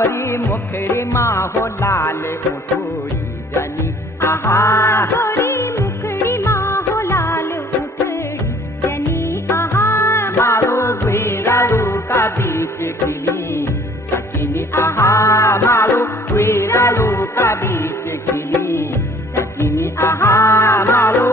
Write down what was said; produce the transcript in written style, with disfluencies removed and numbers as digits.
गोरी मुखड़ी माँ हो लाल उठोड़ी जनी आहा गोरी मुखड़ी माँ हो लाल उठड़ी जनी आहा मारो गुरारू का बीच खिली सकिनी आहा मारो गुरारू का बीच खिली सकिनी आहा मारो